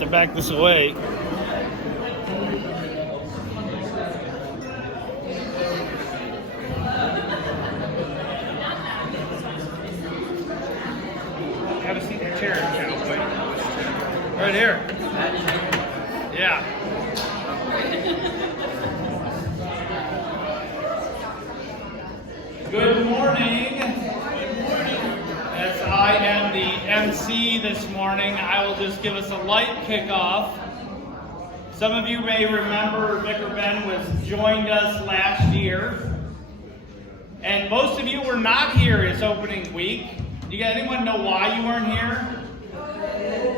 to back this away. Have a seat in the chair, cowboy. Right here. Yeah. Good morning. Good morning. As I am the MC this morning, I will just give us a light kickoff. Some of you may remember Vicar Ben joined us last year. And most of you were not here this opening week. Do you anyone know why you weren't here?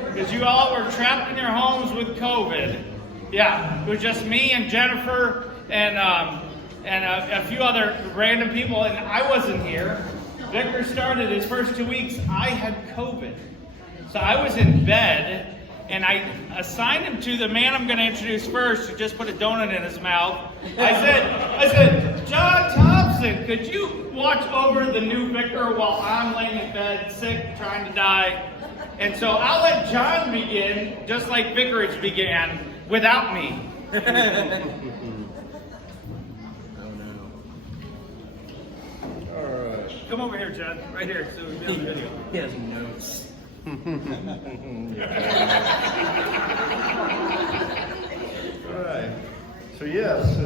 Because you all were trapped in your homes with COVID. Yeah, it was just me and Jennifer and a few other random people, and I wasn't here. Vicar started his first 2 weeks. I had COVID. So I was in bed, and I assigned him to the man I'm going to introduce first, who just put a donut in his mouth. I said, John Thompson, could you watch over the new vicar while I'm laying in bed, sick, trying to die? And so I'll let John begin, just like vicarage began, without me. Come over here, John. Right here, so we have a video. He has notes. All right. So yes,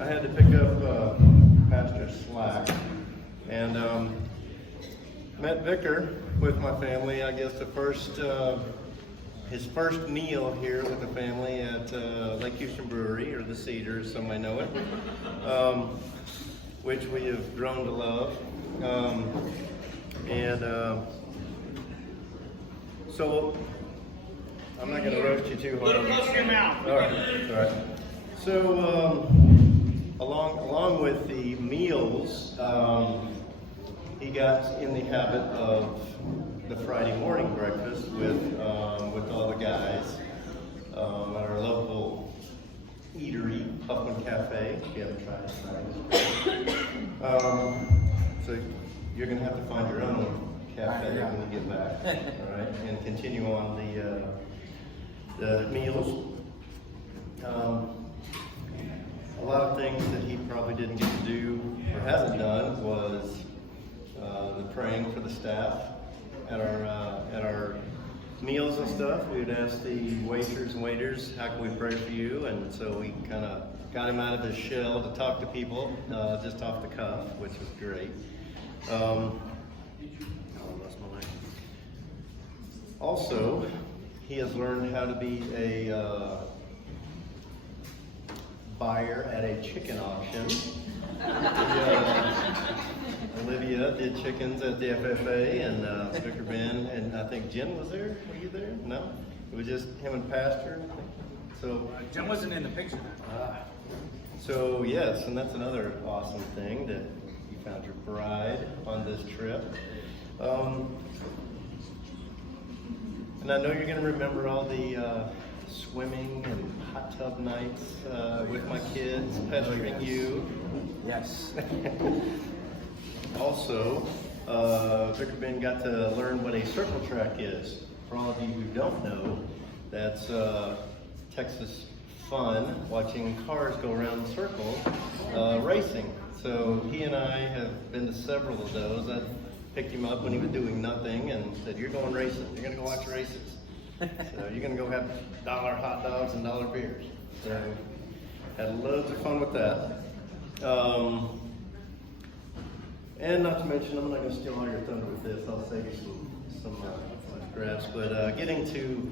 I had to pick up Pastor slack, and met Vicar with my family. I guess his first meal here with the family at Lake Houston Brewery, or the Cedars, some may know it, which we have grown to love. So I'm not going to roast you too hard. Little close to your mouth. All right. So along with the meals, he got in the habit of the Friday morning breakfast with all the guys at our local eatery, Upland Cafe. If you haven't tried it, so you're going to have to find your own cafe when you get back, all right? And continue on the meals. A lot of things that he probably didn't get to do or hasn't done was the praying for the staff at our meals and stuff. We would ask the waiters and waiters, how can we pray for you? And so we kind of got him out of his shell to talk to people just off the cuff, which was great. Also, he has learned how to be a buyer at a chicken auction. Olivia did chickens at the FFA, and Vicar Ben, and I think Jen was there. Were you there? No? It was just him and Pastor. So Jen wasn't in the picture. So yes, and that's another awesome thing, that you found your bride on this trip. And I know you're going to remember all the swimming and hot tub nights with my kids, pestering you. Yes. Also, Vicar Ben got to learn what a circle track is. For all of you who don't know, that's Texas fun, watching cars go around in circles, racing. So he and I have been to several of those. I picked him up when he was doing nothing and said, you're going racing. You're going to go watch races. So you're going to go have $1 hot dogs and $1 beers. So had loads of fun with that. And not to mention, I'm not going to steal all your thunder with this. I'll save you some graphs. But getting to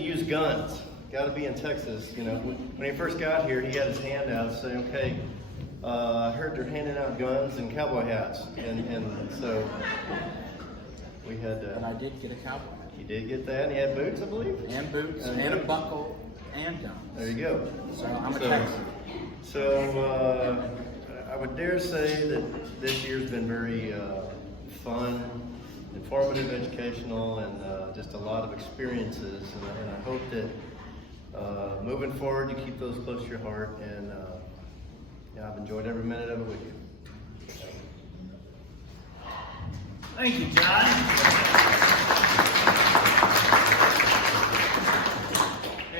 use guns. Got to be in Texas. You know, when he first got here, he had his hand out saying, "Okay, I heard they're handing out guns and cowboy hats," and so we had. And I did get a cowboy hat. He did get that. And he had boots, I believe. And boots, and a buckle, and guns. There you go. So I'm a Texan. So I would dare say that this year's been very fun, informative, educational, and just a lot of experiences. And I hope that moving forward, you keep those close to your heart. And yeah, I've enjoyed every minute of it with you. Thank you, John.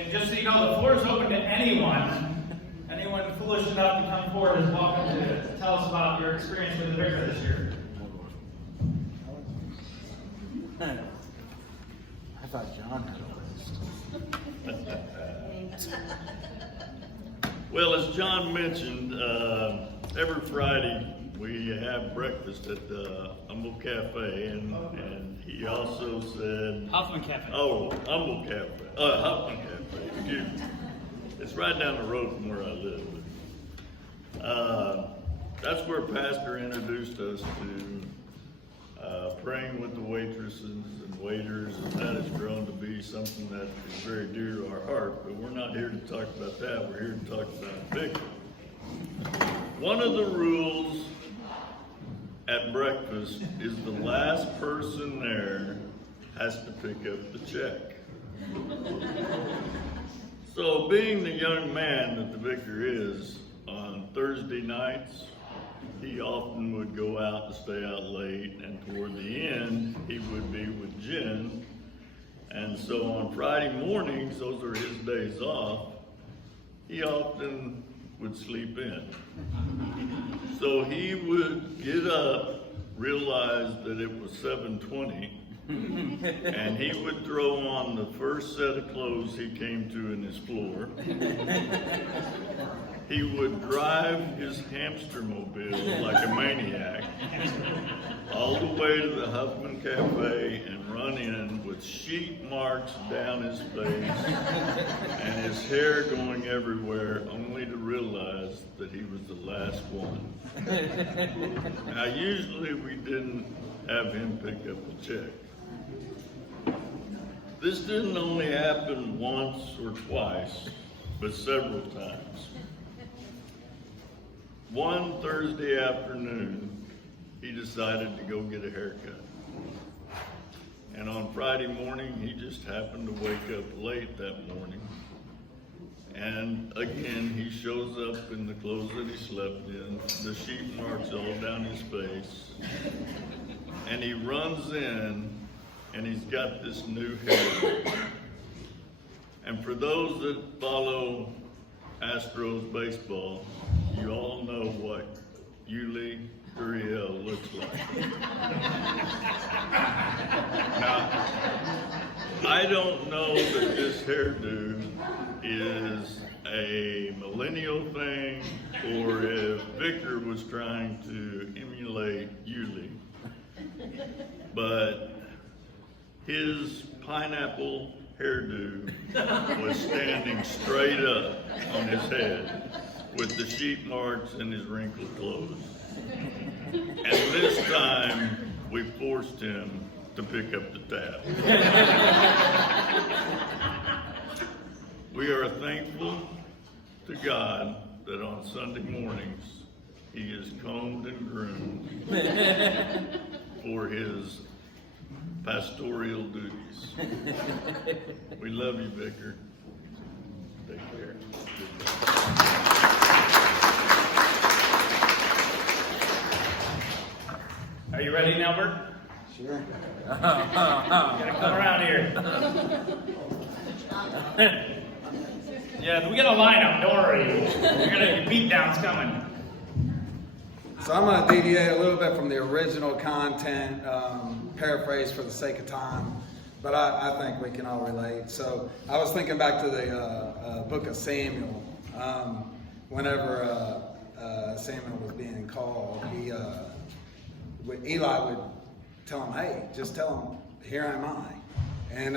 And just so you know, the floor is open to anyone. Anyone foolish enough to come forward is welcome to tell us about your experience with the Vicar this year. I thought John had a list. Well, as John mentioned, every Friday we have breakfast at the Humble Cafe, and he also said, Huffman Cafe. oh, Humble Cafe, Huffman Cafe, excuse me. It's right down the road from where I live. That's where Pastor introduced us to praying with the waitresses and waiters, and that has grown to be something that is very dear to our heart. But we're not here to talk about that. We're here to talk about Vicar. One of the rules at breakfast is the last person there has to pick up the check. So being the young man that the Vicar is, on Thursday nights, he often would go out and stay out late, and toward the end, he would be with Jen. And so on Friday mornings, those are his days off, he often would sleep in. So he would get up, realize that it was 7:20, and he would throw on the first set of clothes he came to in his floor. He would drive his hamster mobile like a maniac all the way to the Huffman Cafe and run in with sheet marks down his face and his hair going everywhere, only to realize that he was the last one. Now, usually we didn't have him pick up the check. This didn't only happen once or twice, but several times. One Thursday afternoon, he decided to go get a haircut. And on Friday morning, he just happened to wake up late that morning. And again, he shows up in the clothes that he slept in, the sheet marks all down his face. And he runs in, and he's got this new hair. And for those that follow Astros baseball, you all know what Yuli Gurriel looks like. Now, I don't know that this hairdo is a millennial thing or if Vicar was trying to emulate Yuli, but his pineapple hairdo was standing straight up on his head with the sheet marks and his wrinkled clothes. And this time, we forced him to pick up the tab. We are thankful to God that on Sunday mornings, he is combed and groomed for his pastoral duties. We love you, Vicar. Take care. Are you ready, Nelbert? Sure. You gotta come around here. Yeah, we got a lineup, don't worry. Your beatdown's coming. So I'm going to deviate a little bit from the original content, paraphrase for the sake of time, but I think we can all relate. So I was thinking back to the book of Samuel. Whenever Samuel was being called, Eli would tell him, "Hey, just tell him, here am I." And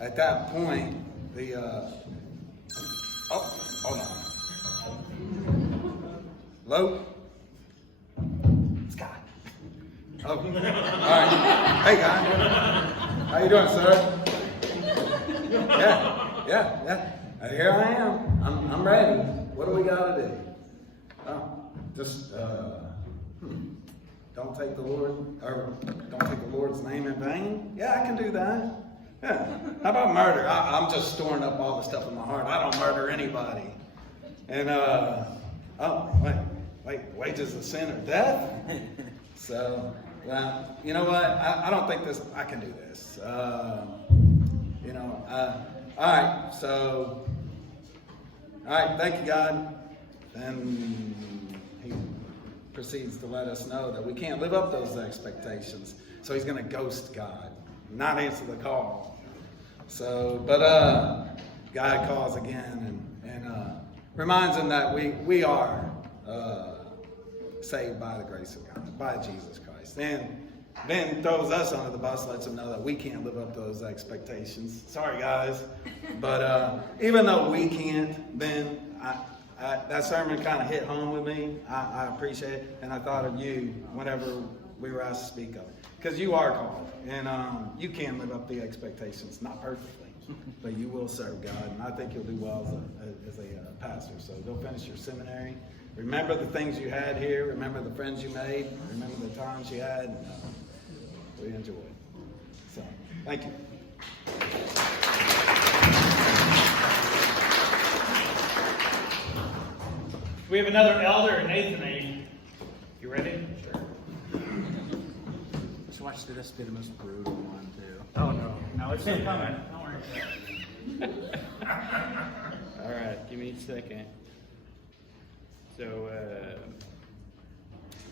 at that point, hold on. Hello? Scott. Oh, all right. Hey, guy. How you doing, sir? Yeah. Here I am. I'm ready. What do we got to do? Just don't take the Lord's name in vain. Yeah, I can do that. Yeah. How about murder? I'm just storing up all the stuff in my heart. I don't murder anybody. And wages of sin are death. So, you know what? I don't think I can do this. All right, thank you, God. Then he proceeds to let us know that we can't live up those expectations. So he's going to ghost God, not answer the call. So, but God calls again and reminds him that we are saved by the grace of God, by Jesus Christ. And then throws us under the bus, lets them know that we can't live up to those expectations. Sorry, guys. But even though we can't, then that sermon kind of hit home with me. I appreciate it. And I thought of you whenever we were asked to speak of it. Because you are called. And you can live up to the expectations. Not perfectly. But you will serve God. And I think you'll do well as a pastor. So go finish your seminary. Remember the things you had here. Remember the friends you made. Remember the times you had. And, we enjoyed. So, thank you. We have another elder, Nathan. You ready? Sure. Just watch this be the most brutal one, too. Oh, no. No, it's still coming. Don't worry. All right, give me a second. So,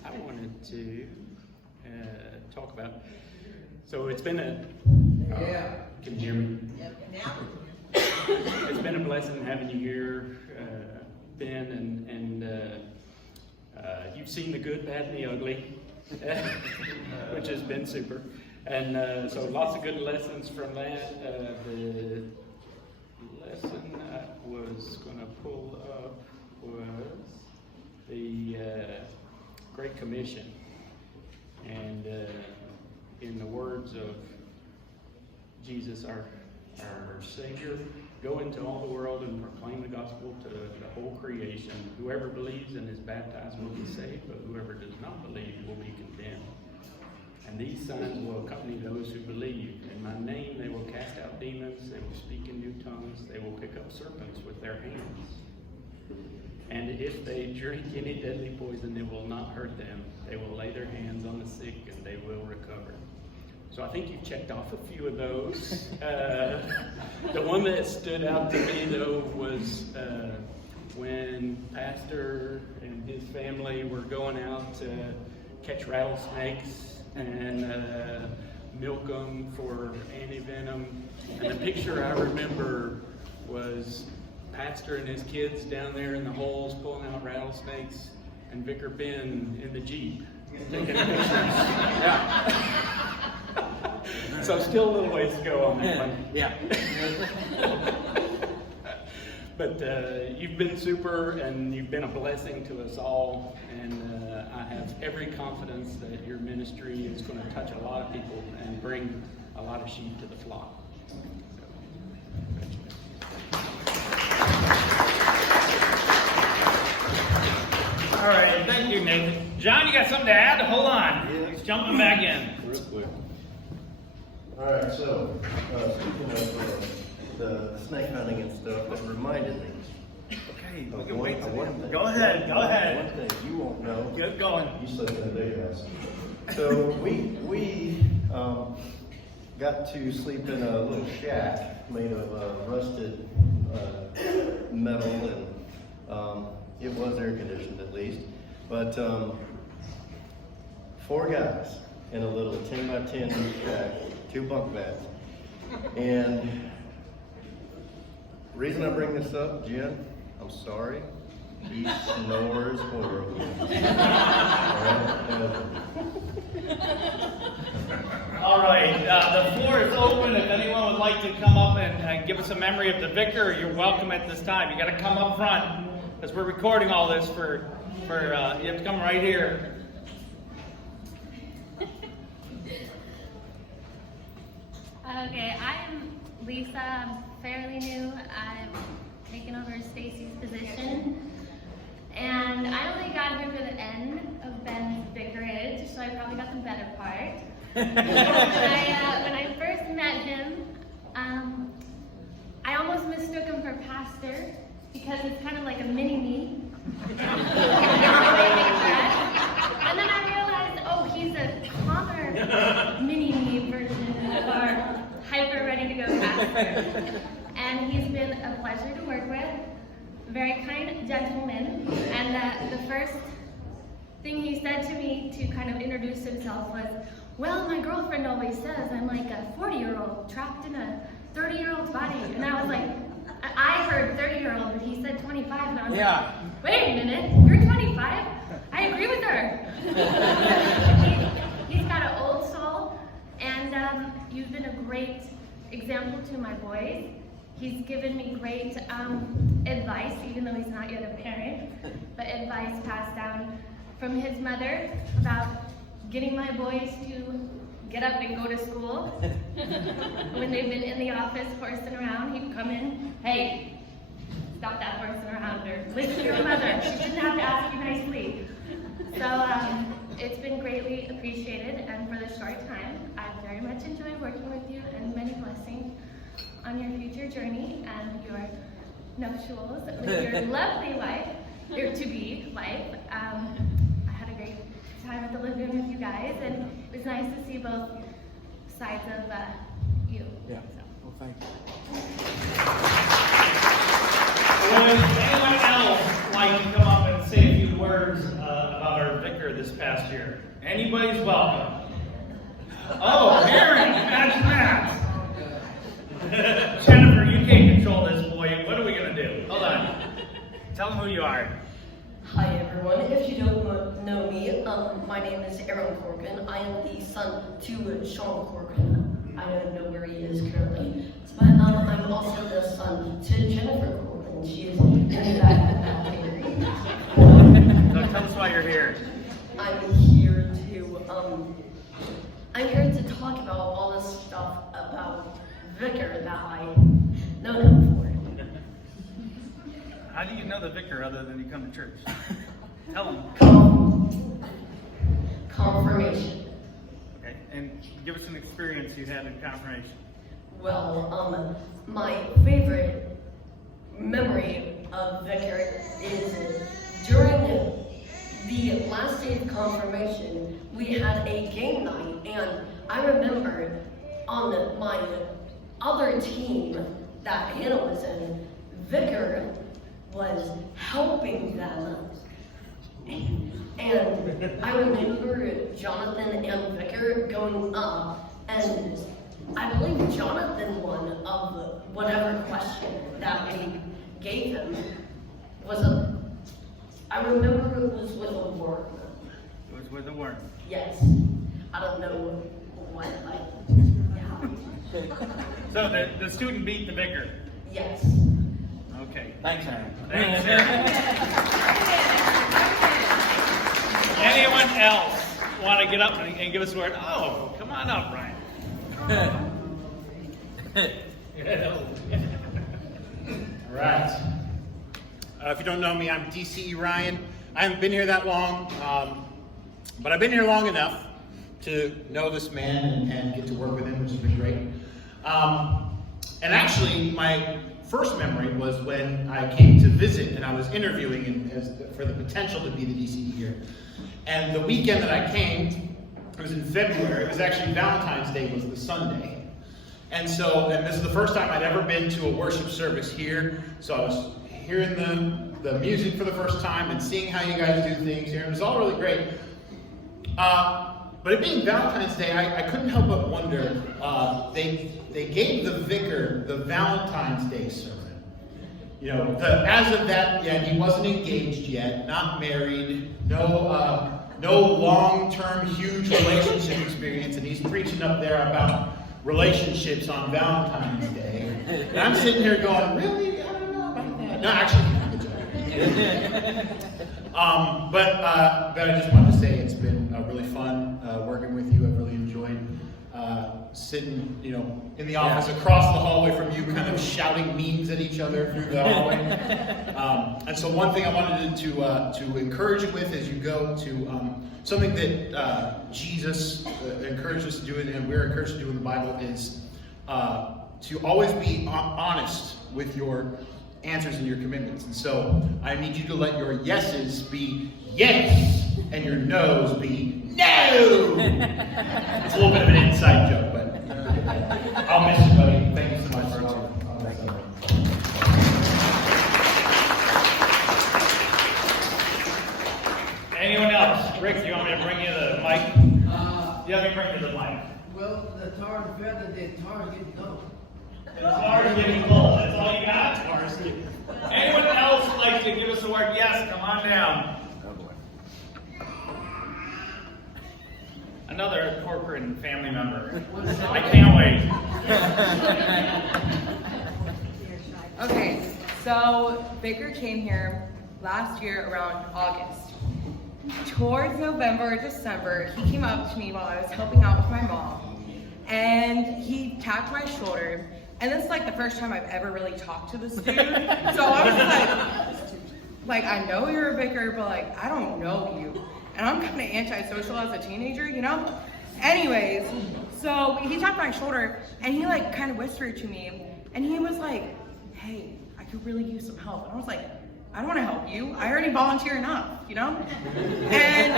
I wanted to talk about. So it's been a. Can you hear me? Yep. It's been a blessing having you here, Ben, and you've seen the good, bad, and the ugly, which has been super. And so lots of good lessons from that. The lesson I was going to pull up was the Great Commission. And in the words of Jesus, our Savior, go into all the world and proclaim the gospel to the whole creation. Whoever believes and is baptized will be saved, but whoever does not believe will be condemned. And these signs will accompany those who believe. In my name they will cast out demons, they will speak in new tongues, they will pick up serpents with their hands. And if they drink any deadly poison, it will not hurt them. They will lay their hands on the sick and they will recover. So I think you've checked off a few of those. The one that stood out to me, though, was when Pastor and his family were going out to catch rattlesnakes and milk them for anti-venom. And the picture I remember was Pastor and his kids down there in the holes pulling out rattlesnakes, and Vicar Ben in the Jeep taking pictures. Yeah. So still a little ways to go on that one. Yeah. But you've been super, and you've been a blessing to us all, and I have every confidence that your ministry is going to touch a lot of people and bring a lot of sheep to the flock. All right, thank you, Nathan. John, you got something to add? Hold on. He's jumping back in. Real quick. All right, so speaking of the snake hunting and stuff, that reminded me. Okay, of we can wait till one then. thing. Go ahead, go ahead. One thing you won't know. Get going. You slept in the big house. So we got to sleep in a little shack made of rusted metal, and it was air conditioned at least. But 4 guys in a little 10 by 10 shack, 2 bunk beds. And the reason I bring this up, Jen, I'm sorry. He snores horribly. All right, the floor is open. If anyone would like to come up and give us a memory of the vicar, you're welcome at this time. You got to come up front because we're recording all this for you have to come right here. Okay, I'm Lisa. I'm fairly new. I'm taking over Stacy's position. And I only got here for the end of Ben's vicarage, so I probably got the better part. When I first met him, I almost mistook him for pastor because it's kind of like a mini-me. And then I realized, oh, he's a calmer mini-me version of our hyper ready to go pastor. And and he's been a pleasure to work with. Very kind gentleman, and the first thing he said to me to kind of introduce himself was, well, my girlfriend always says I'm like a 40-year-old trapped in a 30-year-old's body. And I was like, I heard 30-year-old, but he said 25, and I was like, wait a minute, you're 25? I agree with her. He's got an old soul, and you've been a great example to my boys. He's given me great advice, even though he's not yet a parent, but advice passed down from his mother about getting my boys to get up and go to school. When they've been in the office horsing around, he'd come in, hey, stop that horsing around, or listen to your mother. She didn't have to ask you nicely. So it's been greatly appreciated, and for the short time, I've very much enjoyed working with you, and many blessings on your future journey and your nuptials with your lovely wife, your to-be wife. I had a great time at the living room with you guys, and it was nice to see both sides of you. Yeah. Well, thank you. Would anyone else like to come up and say a few words about our vicar this past year? Anybody's welcome. Oh, Aaron, imagine that. Jennifer, you can't control this boy. What are we going to do? Hold on. Tell them who you are. Hi everyone, if you don't know me, my name is Aaron Corcoran. I am the son to Sean Corcoran. I don't know where he is currently, but I'm also the son to Jennifer Corcoran. She is in that category. So tell us why you're here. I'm here to talk about all this stuff about Vicar that I know him for. How do you know the vicar other than you come to church? Tell them. Confirmation. Okay, and give us an experience you had in confirmation. Well, my favorite memory of Vicar is during the last day of confirmation, we had a game night, and I remember on my other team that Hannah was in, Vicar was helping them. And I remember Jonathan and Vicar going up, and I believe Jonathan won of whatever question that we gave him I remember it was with a worm. It was with a worm. Yes. I don't know what, yeah. So the student beat the vicar. Yes. Okay. Thanks, Aaron. Thanks, Aaron. Anyone else want to get up and give us a word? Oh, come on up, Ryan. All right. If you don't know me, I'm DC Ryan. I haven't been here that long, but I've been here long enough to know this man and get to work with him, which has been great. And actually, my first memory was when I came to visit and I was interviewing for the potential to be the DC here. And the weekend that I came, it was in February. It was actually Valentine's Day was the Sunday. And this is the first time I'd ever been to a worship service here. So I was hearing the music for the first time and seeing how you guys do things here. It was all really great. But it being Valentine's Day, I couldn't help but wonder, they gave the vicar the Valentine's Day sermon. You know, as of that, yeah, he wasn't engaged yet, not married, no long-term huge relationship experience, and he's preaching up there about relationships on Valentine's Day. And I'm sitting here going, really? I don't know about that. No, actually, I'm joking. But I just wanted to say it's been really fun working with you. I've really enjoyed sitting, in the office across the hallway from you, kind of shouting memes at each other through the hallway. And so one thing I wanted to encourage you with as you go to something that Jesus encouraged us to do, and we're encouraged to do in the Bible, is to always be honest with your answers and your commitments. And so I need you to let your yeses be yes and your no's be no. It's a little bit of an inside joke, but I'll miss you, buddy. Thank you so much for all. bring you the mic? Yeah, let me bring you the mic. Well, the tar and feather, the tar is getting dull. The tar is getting full. That's all you got? Anyone else like to give us a word? Yes, come on down. Oh boy. Another Corcoran family member. I can't wait. Okay, so Vicar came here last year around August. Towards November or December, he came up to me while I was helping out with my mom, and he tapped my shoulder. And this is like the first time I've ever really talked to this dude. So I was like, I know you're a vicar, but like, I don't know you. And I'm kind of antisocial as a teenager, you know? Anyways, so he tapped my shoulder and he like kind of whispered to me, and he was like, hey, I could really use some help. And I was like, I don't want to help you. I already volunteer enough, you know? And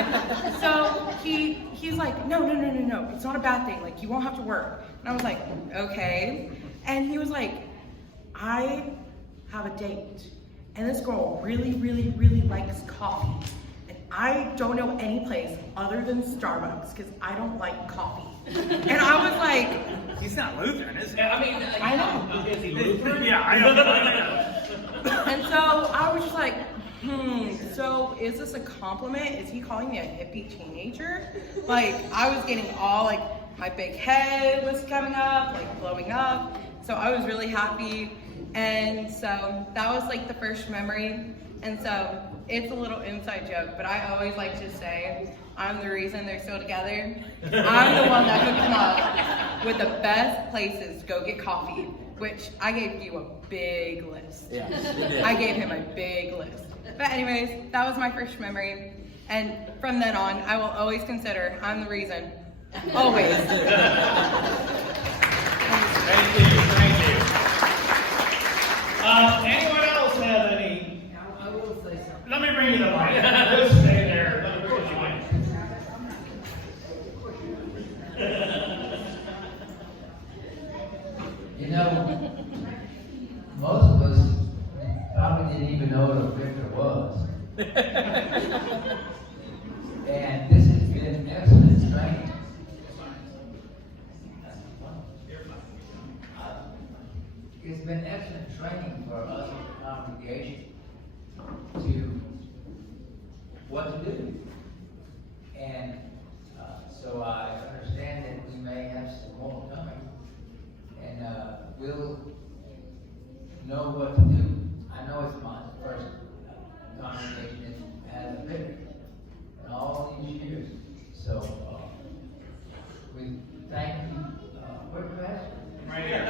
so he's like, no, it's not a bad thing. Like, you won't have to work. And I was like, okay. And he was like, I have a date, and this girl really likes coffee. And I don't know any place other than Starbucks because I don't like coffee. And I was like, He's not Lutheran, is he? I mean, I know. Is he Lutheran? yeah, I know. And so I was just like, so is this a compliment? Is he calling me a hippie teenager? Like, I was getting all like, my big head was coming up, like blowing up. So I was really happy. And so that was like the first memory. And so it's a little inside joke, but I always like to say, I'm the reason they're still together. I'm the one that hooked them up with the best places to go get coffee, which I gave you a big list. Yeah. I gave him a big list. But anyways, that was my first memory. And from then on, I will always consider I'm the reason. Always. Thank you. Anyone else have any? I will say something. Let me bring you the mic. Just stay there. Let me bring you the mic. You know, most of us probably didn't even know what a vicar was. And this has been excellent training. It's been excellent training for us as a congregation to what to do. And so I understand that we may have some more coming, and we'll know what to do. I know it's my first congregation as a vicar in all these years. So we thank you. Where's the pastor? Right here.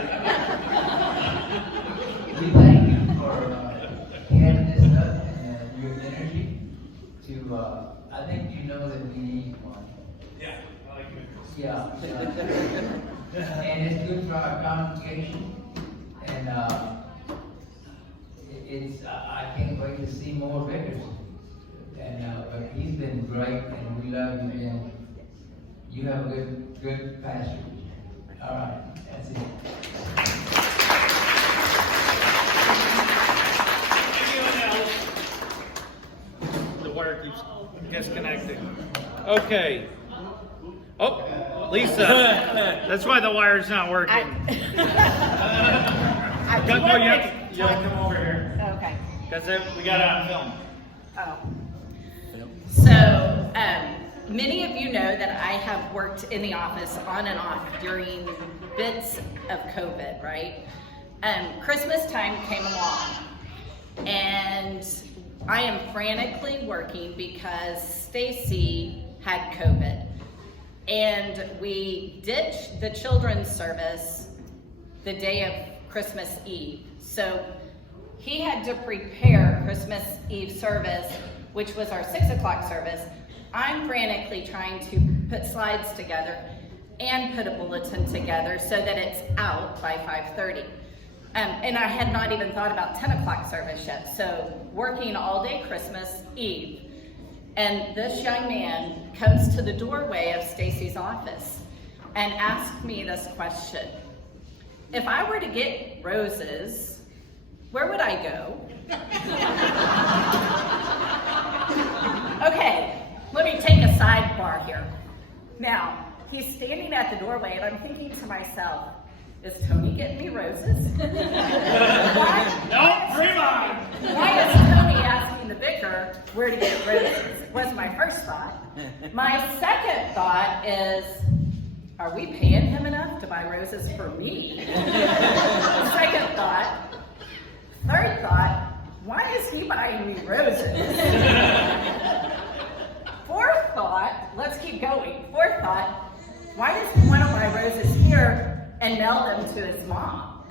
We thank you for getting this up and your energy to, I think you know that we need one. Yeah, I like it. Yeah. And it's good for our congregation. And I can't wait to see more vicars. And but he's been great, and we love you. And you have a good pastor. All right, that's it. Anyone else? The wire keeps disconnecting. Okay. Oh, Lisa. That's why the wire's not working. No, you have to come over here. Okay. Because we got it on film. Oh. So, many of you know that I have worked in the office on and off during bits of COVID, right? Christmas time came along, and I am frantically working because Stacy had COVID. And we ditched the children's service the day of Christmas Eve. So he had to prepare Christmas Eve service, which was our 6 o'clock service. I'm frantically trying to put slides together and put a bulletin together so that it's out by 5:30. And I had not even thought about 10 o'clock service yet. So working all day Christmas Eve. And this young man comes to the doorway of Stacy's office and asked me this question. If I were to get roses, where would I go? Okay, let me take a sidebar here. Now, he's standing at the doorway, and I'm thinking to myself, is Tony getting me roses? Why is Tony asking the vicar where to get roses? Was my first thought. My second thought is, are we paying him enough to buy roses for me? Second thought. Third thought, why is he buying me roses? Fourth thought, let's keep going. Fourth thought, why does he want to buy roses here and mail them to his mom?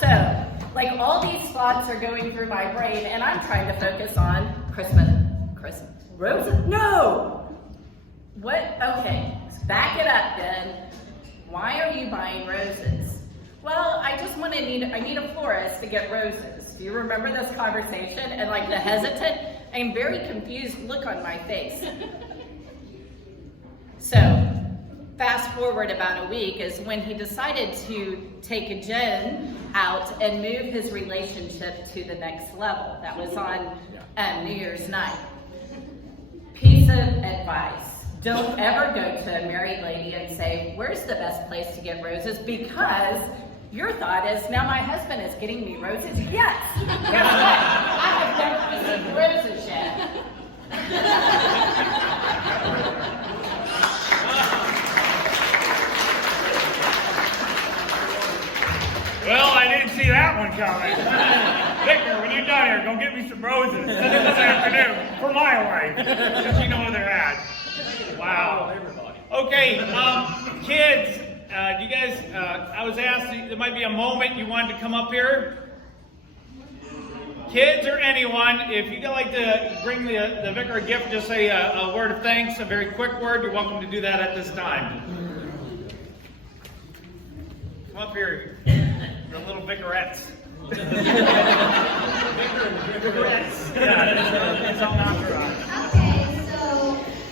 So, like, all these thoughts are going through my brain, and I'm trying to focus on Christmas, roses? No! What? Okay, back it up then. Why are you buying roses? Well, I need a florist to get roses. Do you remember this conversation? And like the hesitant and very confused look on my face. So, fast forward about a week is when he decided to take Jen out and move his relationship to the next level. That was on New Year's night. Piece of advice. Don't ever go to a married lady and say, where's the best place to get roses? Because your thought is, now my husband is getting me roses? Yes! Guess what? I have never received roses yet. Well, I didn't see that one coming. Vicar, when you're done here, go get me some roses this afternoon for my wife, because you know where they're at. Wow. Okay, kids, you guys, I was asked, there might be a moment you wanted to come up here. Kids or anyone, if you'd like to bring the vicar a gift, just say a word of thanks, a very quick word, you're welcome to do that at this time. Come up here, the little vicarettes. Vicarettes. Yeah, it's all not right. Okay, so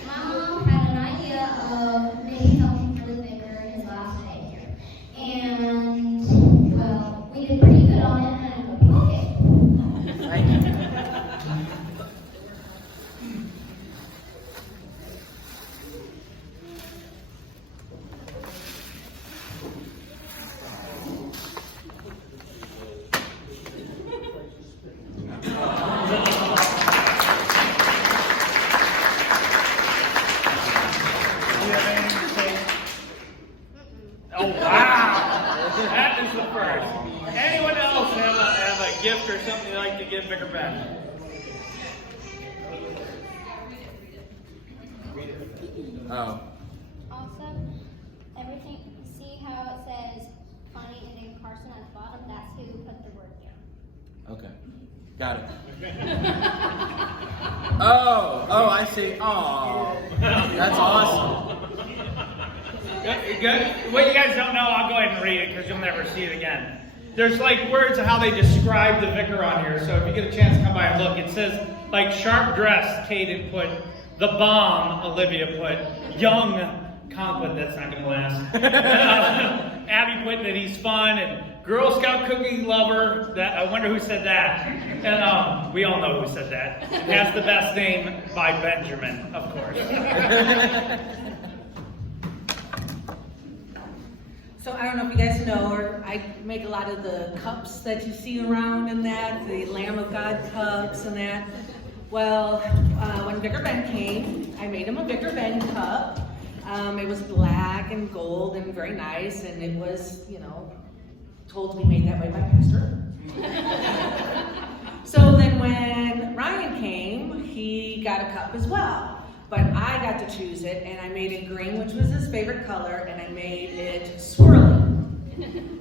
my mom had an idea of maybe helping for the vicar in his last day here. And, well, we did pretty good on it, and okay. Oh, wow! That is the first. Anyone else have a gift or something you'd like to give Vicar Ben? Oh. Also, everything, see how it says Connie and David Carson at the bottom? That's who put the word there. Okay. Got it. Oh, I see. Oh, that's awesome. Good. What you guys don't know, I'll go ahead and read it because you'll never see it again. There's like words of how they describe the vicar on here, so if you get a chance to come by and look, it says like sharp dressed, Kaden put, the bomb, Olivia put, young, Con put, that's not going to last. Abby put that he's fun, and Girl Scout cookie lover, that, I wonder who said that. And we all know who said that. It has the best name by Benjamin, of course. So I don't know if you guys know, or I make a lot of the cups that you see around and that, the Lamb of God cups and that. Well, when Vicar Ben came, I made him a Vicar Ben cup. It was black and gold and very nice, and it was, told to be made that way by Pastor. So then when Ryan came, he got a cup as well. But I got to choose it, and I made it green, which was his favorite color, and I made it swirly.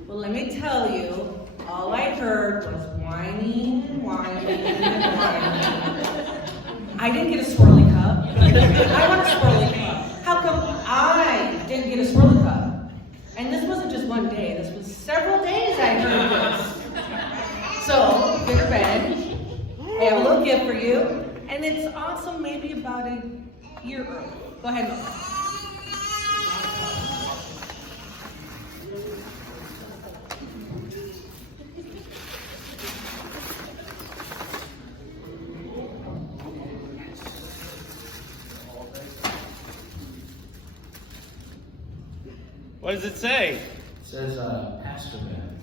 Well, let me tell you, all I heard was whining and whining and whining. I didn't get a swirly cup. I want a swirly cup. How come I didn't get a swirly cup? And this wasn't just one day, this was several days I heard this. So, Vicar Ben, I have a little gift for you, and it's also maybe about a year early. Go ahead, Mom. What does it say? It says, Pastor Ben.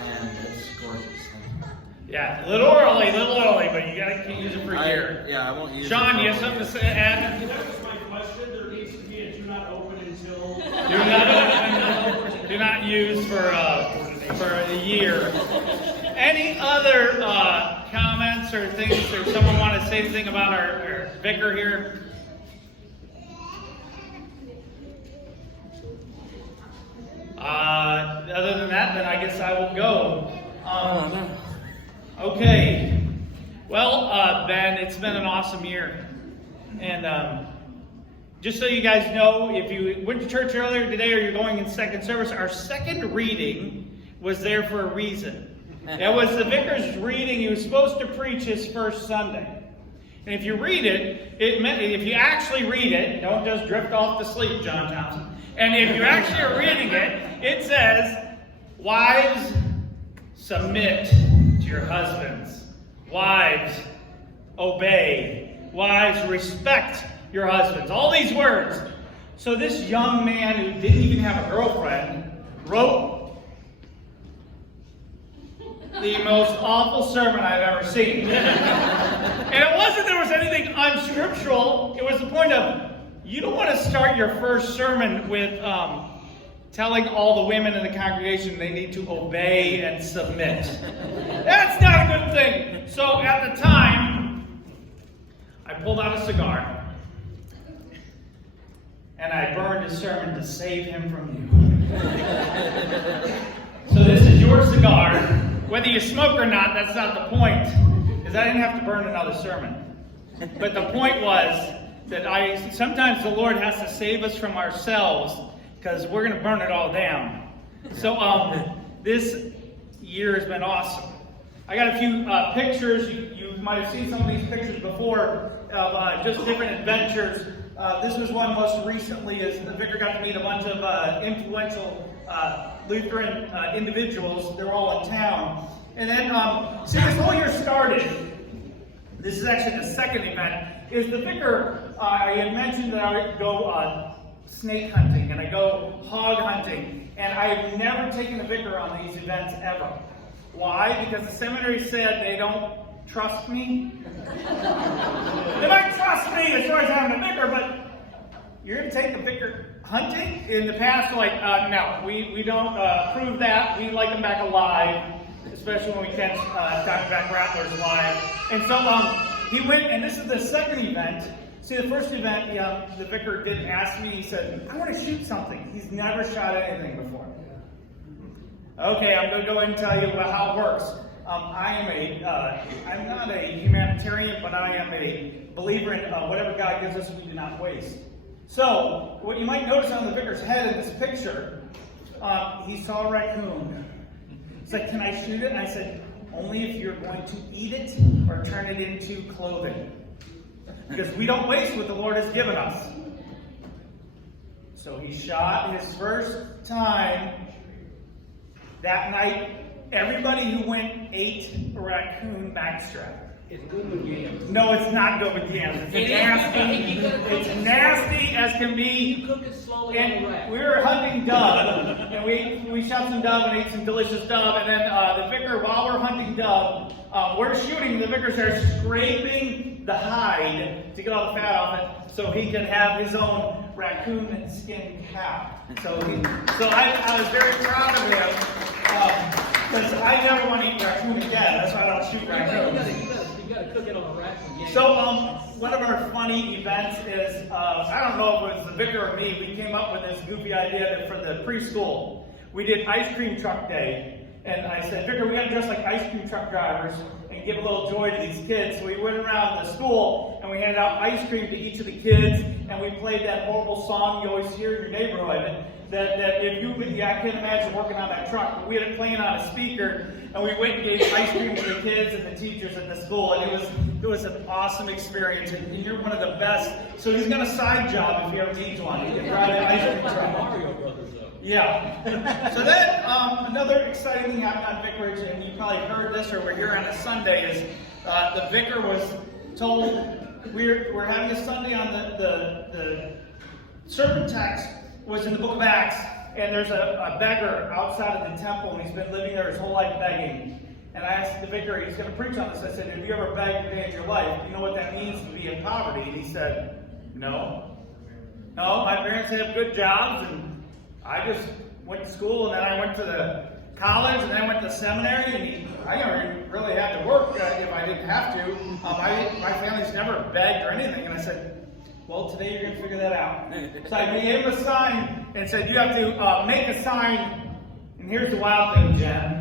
And it's gorgeous. Yeah, a little early, but you gotta use it for a year. Yeah, I won't use Sean, it. you have something to say, add? That was my question. There needs to be a do not open until. Do not use for a year. Any other comments or things, or someone want to say anything about our vicar here? Other than that, then I guess I will go. Okay. Well, Ben, it's been an awesome year. And just so you guys know, if you went to church earlier today or you're going in second service, our second reading was there for a reason. It was the vicar's reading. He was supposed to preach his first Sunday. And if you read it, if you actually read it, don't just drift off to sleep, John Thompson. And if you actually are reading it, it says, wives, submit to your husbands. Wives, obey. Wives, respect your husbands. All these words. So this young man who didn't even have a girlfriend wrote the most awful sermon I've ever seen. And it wasn't there was anything unscriptural. It was the point of, you don't want to start your first sermon with telling all the women in the congregation they need to obey and submit. That's not a good thing. So at the time, I pulled out a cigar and I burned his sermon to save him from you. So this is your cigar. Whether you smoke or not, that's not the point. Because I didn't have to burn another sermon. But the point was that sometimes the Lord has to save us from ourselves because we're going to burn it all down. So this year has been awesome. I got a few pictures. You might have seen some of these pictures before of just different adventures. This was one most recently as the vicar got to meet a bunch of influential Lutheran individuals. They're all in town. And then, see, this whole year started. This is actually the second event. Is the vicar, I had mentioned that I would go snake hunting and I go hog hunting. And I have never taken a vicar on these events ever. Why? Because the seminary said they don't trust me. They might trust me as far as having a vicar, but you're going to take the vicar hunting? In the past, no, we don't approve that. We like them back alive, especially when we catch Diamondback rattlers alive. And so he went, and this is the second event. See, the first event, the vicar did ask me, he said, I want to shoot something. He's never shot anything before. Okay, I'm going to go ahead and tell you how it works. I'm not a humanitarian, but I am a believer in whatever God gives us, we do not waste. So, what you might notice on the vicar's head in this picture, he saw a raccoon. He's like, can I shoot it? And I said, only if you're going to eat it or turn it into clothing. Because we don't waste what the Lord has given us. So he shot his first time. That night, everybody who went ate a raccoon backstrap. It's good with yams. No, it's not good with yams. It's nasty. It's nasty as can be. You cook it slowly on the rack. We were hunting dove, and we shot some dove and ate some delicious dove. And then the vicar, while we're hunting dove, we're shooting. The vicar starts scraping the hide to get all the fat off it, so he can have his own raccoon skin cow. So I was very proud of him because I never want to eat raccoon again. That's why I don't shoot raccoons. You gotta cook it on a rack again. So one of our funny events is, I don't know if it was the vicar or me, we came up with this goofy idea that for the preschool, we did ice cream truck day. And I said, Vicar, we got to dress like ice cream truck drivers and give a little joy to these kids. So we went around the school and we handed out ice cream to each of the kids, and we played that horrible song you always hear in your neighborhood. That if you, I can't imagine working on that truck, but we had it playing on a speaker, and we went and gave ice cream to the kids and the teachers at the school, and it was an awesome experience. And you're one of the best. So he's got a side job if you ever need one. You can ride an ice cream truck. Mario Brothers, though. Yeah. So then, another exciting thing happened on Vicarage, and you probably heard this or were here on a Sunday, is the vicar was told we're having a Sunday on the sermon text was in the book of Acts, and there's a beggar outside of the temple, and he's been living there his whole life begging. And I asked the vicar, he's going to preach on this, I said, have you ever begged a day in your life? Do you know what that means to be in poverty? And he said, no. No, my parents have good jobs, and I just went to school, and then I went to the college, and then I went to seminary, and I never really had to work if I didn't have to. My family's never begged or anything. And I said, well, today you're going to figure that out. So I gave him a sign and said, you have to make a sign. And here's the wild thing, Jen.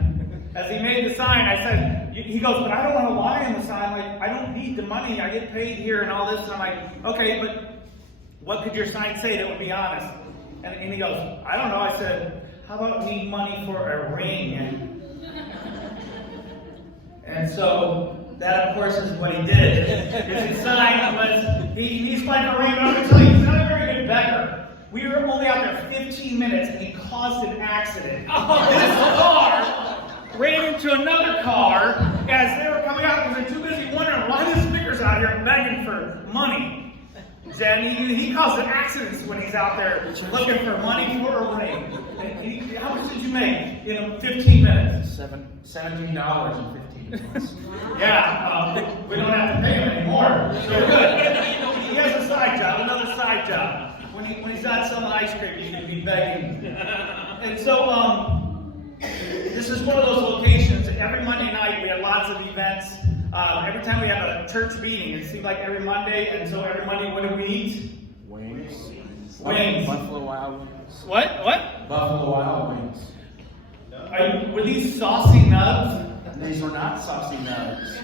As he made the sign, I said, he goes, but I don't want to lie on the sign. Like, I don't need the money. I get paid here and all this. And I'm like, okay, but what could your sign say that would be honest? And he goes, I don't know. I said, how about need money for a ring? And so that, of course, is what he did. His sign was, he's like a ring. I'm going to tell you, he's not a very good beggar. We were only out there 15 minutes, and he caused an accident. His car ran into another car as they were coming out, because they're too busy wondering why this vicar's out here begging for money. And he causes accidents when he's out there looking for money for a ring. How much did you make in 15 minutes? $17 in 15 minutes. Yeah, we don't have to pay him anymore. So good. He has a side job, another side job. When he's not selling ice cream, he can be begging. And so this is one of those locations. Every Monday night we have lots of events. Every time we have a church meeting, it seems like every Monday, and so every Monday, what do we eat? Wings. Wings. Buffalo Wild Wings. What? Buffalo Wild Wings. Were these saucy nubs? These were not saucy nubs.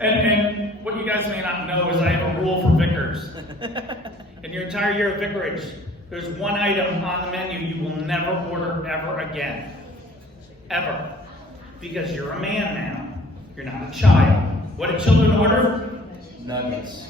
And what you guys may not know is I have a rule for vicars. In your entire year of vicarage, there's one item on the menu you will never order ever again. Ever. Because you're a man now. You're not a child. What did children order? Nuggets.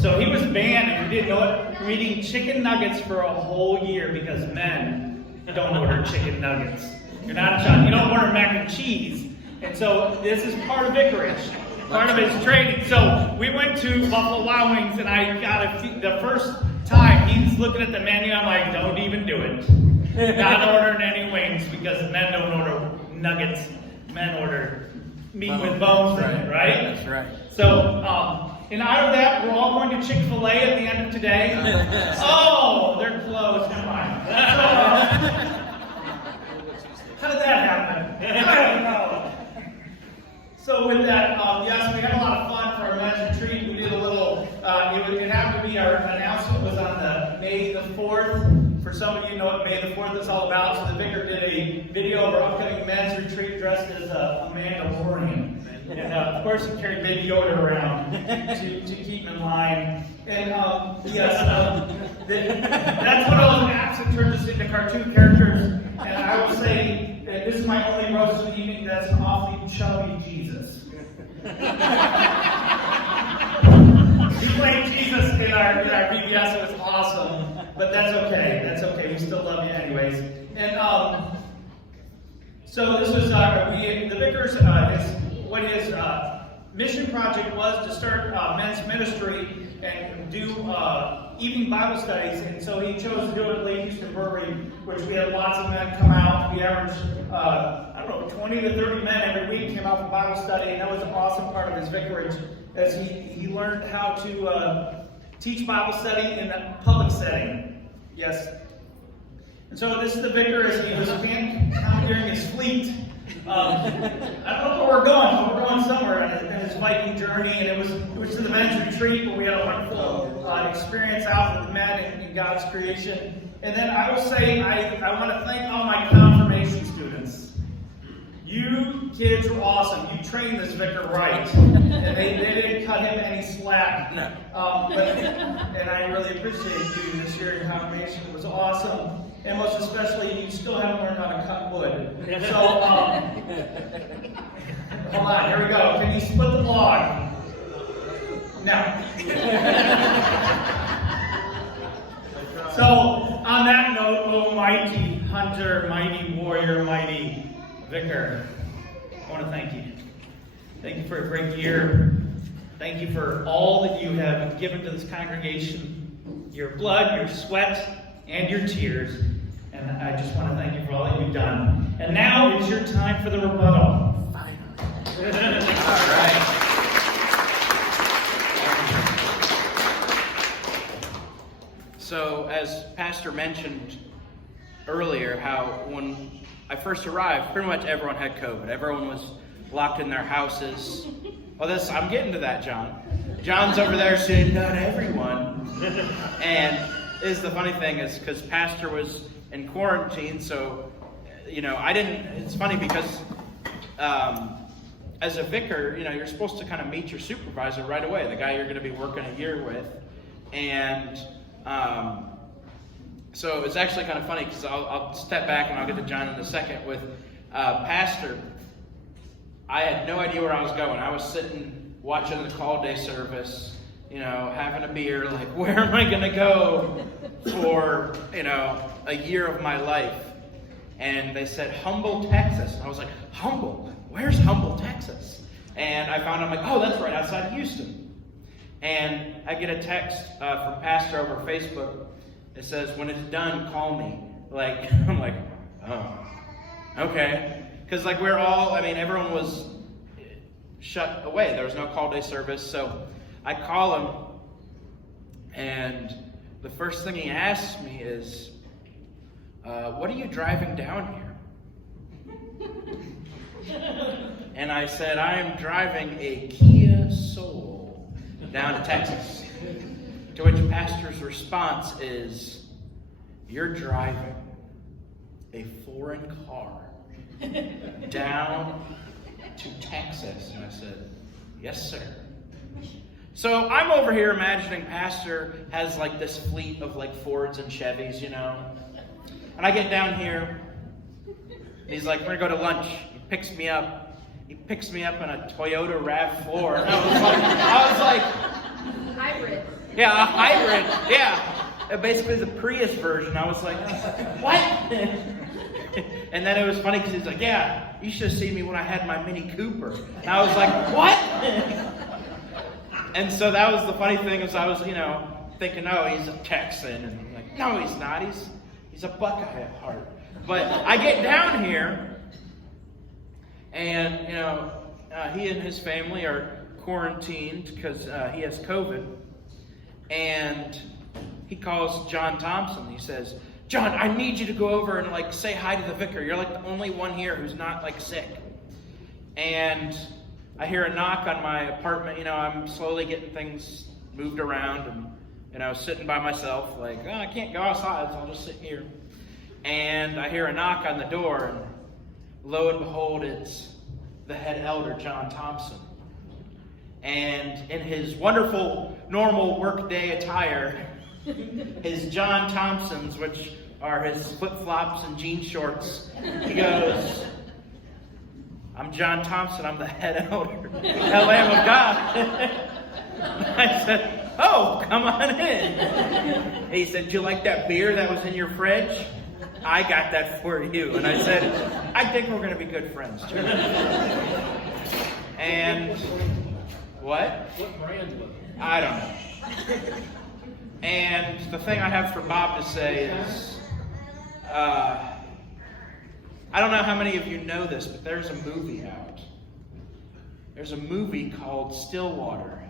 So he was banned, and you didn't know it, from eating chicken nuggets for a whole year, because men don't order chicken nuggets. You're not a child. You don't order mac and cheese. And so this is part of vicarage. Part of his training. So we went to Buffalo Wild Wings, and I got the first time he's looking at the menu, I'm like, don't even do it. Not ordering any wings, because men don't order nuggets. Men order meat with bones in it, right? That's right. So, in honor of that, we're all going to Chick-fil-A at the end of today. Oh, they're closed. Never mind. How did that happen? I don't know. So with that, yes, we had a lot of fun for our men's retreat. We did a little, it happened to be, our announcement was on the May the 4th. For some of you know what May the 4th is all about. So the vicar did a video of our upcoming men's retreat dressed as a Mandalorian. And of course he carried Baby Yoda around to keep him in line. And yes, that's one of those apps that turns us into cartoon characters. And I would say that this is my only roast of the evening. That's an awfully chubby Jesus. He played Jesus in our VBS. It was awesome. But that's okay. That's okay. We still love you anyways. And so this was the vicar's what his mission project was to start men's ministry and do evening Bible studies. And so he chose to do it at Lake Houston Brewery, which we had lots of men come out. We averaged 20 to 30 men every week came out for Bible study, and that was an awesome part of his vicarage, as he learned how to teach Bible study in a public setting. Yes. And so this is the vicar as he was commandeering his fleet. I don't know where we're going, but we're going somewhere in his Viking journey, and it was to the men's retreat where we had a wonderful experience out with the men in God's creation. And then I will say, I want to thank all my confirmation students. You kids were awesome. You trained this vicar right, and they didn't cut him any slack. And I really appreciate you this year in confirmation. It was awesome. And most especially, you still haven't learned how to cut wood. So, hold on, here we go. Can you split the log? No. So, on that note, oh mighty hunter, mighty warrior, mighty vicar, I want to thank you. Thank you for a great year. Thank you for all that you have given to this congregation, your blood, your sweat, and your tears. And I just want to thank you for all that you've done. And now it's your time for the rebuttal. Finally. All right. So, as Pastor mentioned earlier, how when I first arrived, pretty much everyone had COVID. Everyone was locked in their houses. Well, I'm getting to that, John. John's over there saying, not everyone. And the funny thing is, because Pastor was in quarantine, so, it's funny because as a vicar, you're supposed to kind of meet your supervisor right away, the guy you're going to be working a year with. And so it's actually kind of funny because I'll step back and I'll get to John in a second. With Pastor, I had no idea where I was going. I was sitting watching the call day service, having a beer, like, where am I going to go for, a year of my life? And they said, Humble, Texas. And I was like, Humble? Where's Humble, Texas? And I found, I'm like, oh, that's right outside Houston. And I get a text from Pastor over Facebook. It says, when it's done, call me. Like, I'm like, oh, okay. Because everyone was shut away. There was no call day service. So I call him, and the first thing he asks me is, what are you driving down here? And I said, I am driving a Kia Soul down to Texas. To which Pastor's response is, you're driving a foreign car down to Texas. And I said, yes, sir. So I'm over here imagining Pastor has like this fleet of like Fords and Chevys, And I get down here, and he's like, we're going to go to lunch. He picks me up. He picks me up in a Toyota RAV4. And I was like, Hybrid. Yeah, a hybrid. Yeah. Basically the Prius version. I was like, what? And then it was funny because he's like, yeah, you should have seen me when I had my Mini Cooper. And I was like, what? And so that was the funny thing is I was, thinking, oh, he's a Texan. And I'm like, no, he's not. He's a Buckeye at heart. But I get down here, and, he and his family are quarantined because he has COVID. And he calls John Thompson. He says, John, I need you to go over and say hi to the vicar. You're the only one here who's not sick. And I hear a knock on my apartment. I'm slowly getting things moved around, and I was sitting by myself I can't go outside, so I'll just sit here. And I hear a knock on the door, and lo and behold, it's the head elder, John Thompson. And in his wonderful, normal workday attire, his John Thompsons, which are his flip-flops and jean shorts, he goes, I'm John Thompson, I'm the head elder, the Lamb of God. I said, oh, come on in. And he said, do you like that beer that was in your fridge? I got that for you. And I said, I think we're going to be good friends, John. And what? What brand was it? I don't know. And the thing I have for Bob to say is, I don't know how many of you know this, but there's a movie out. There's a movie called Stillwater.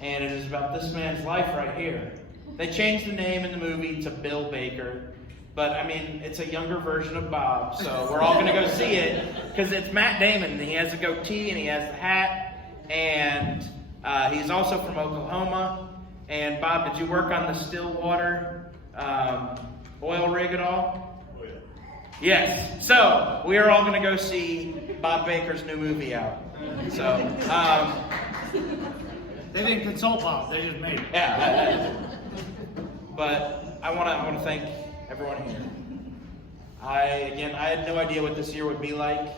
And it is about this man's life right here. They changed the name in the movie to Bill Baker. But, it's a younger version of Bob. So we're all going to go see it. Because it's Matt Damon. He has a goatee and he has the hat. And he's also from Oklahoma. And Bob, did you work on the Stillwater oil rig at all? Oh, yeah. Yes. So we are all going to go see Bob Baker's new movie out. So They didn't consult Bob. They just made it. yeah. But I want to thank everyone here. I had no idea what this year would be like,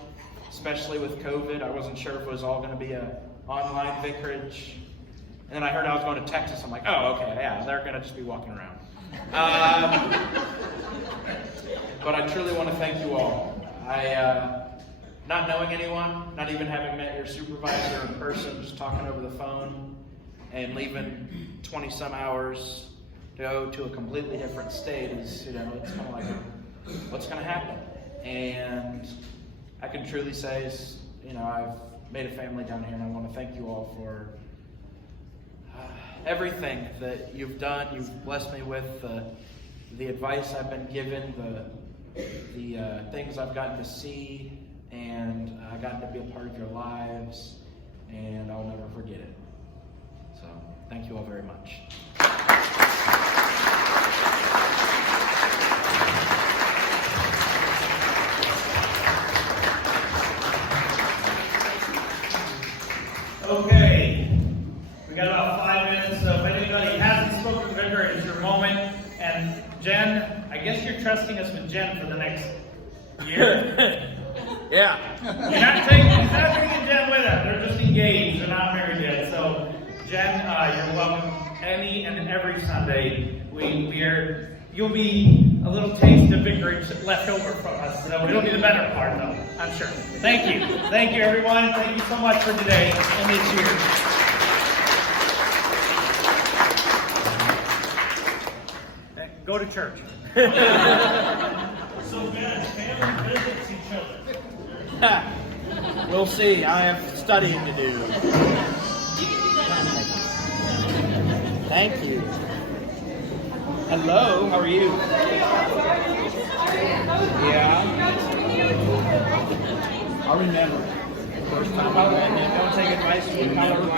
especially with COVID. I wasn't sure if it was all going to be a online vicarage. And then I heard I was going to Texas. I'm like, oh, okay, yeah, they're going to just be walking around. but I truly want to thank you all. Not knowing anyone, not even having met your supervisor in person, just talking over the phone, and leaving 20 some hours to go to a completely different state is, it's kind of like, what's going to happen? And I can truly say, I've made a family down here, and I want to thank you all for everything that you've done. You've blessed me with the advice I've been given, the things I've gotten to see, and I've gotten to be a part of your lives, and I'll never forget it. So, thank you all very much. Okay, we got about 5 minutes, so if anybody hasn't spoken to Vicar, it's your moment. And Jen, I guess you're trusting us with Jen for the next year. Yeah. He's not taking Jen with him. They're just engaged. They're not married yet. So, Jen, you're welcome any and every Sunday. You'll be a little taste of vicarage left over from us. So it'll be the better part, though, I'm sure. Thank you. Thank you, everyone. Thank you so much for today and this year. Go to church. So bad. Family visits each other. We'll see. I have studying to do. Thank you. Hello, how are you? Yeah. I'll remember. First time I met you. Don't take advice from a color.